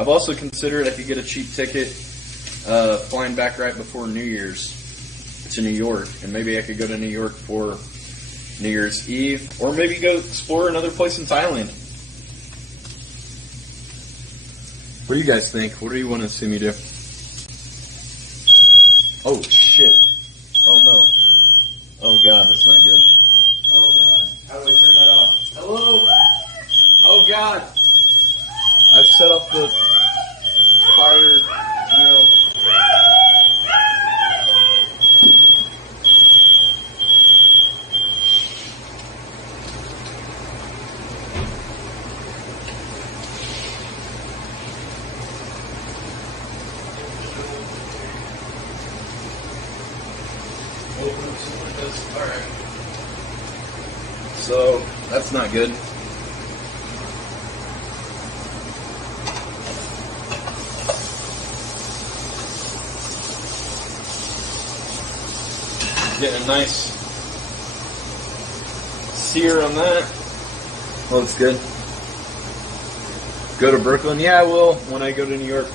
I've also considered I could get a cheap ticket flying back right before New Year's to New York, and maybe I could go to New York for New Year's Eve, or maybe go explore another place in Thailand. What do you guys think? What do you want to see me do? Oh shit. Oh no. Oh god, that's not good. Oh god. How do I turn that off? Hello? Oh god. I've set off the fire drill. Open up some windows. Alright. So, that's not good. Getting a nice sear on that. Looks good. Go to Brooklyn? Yeah, I will when I go to New York.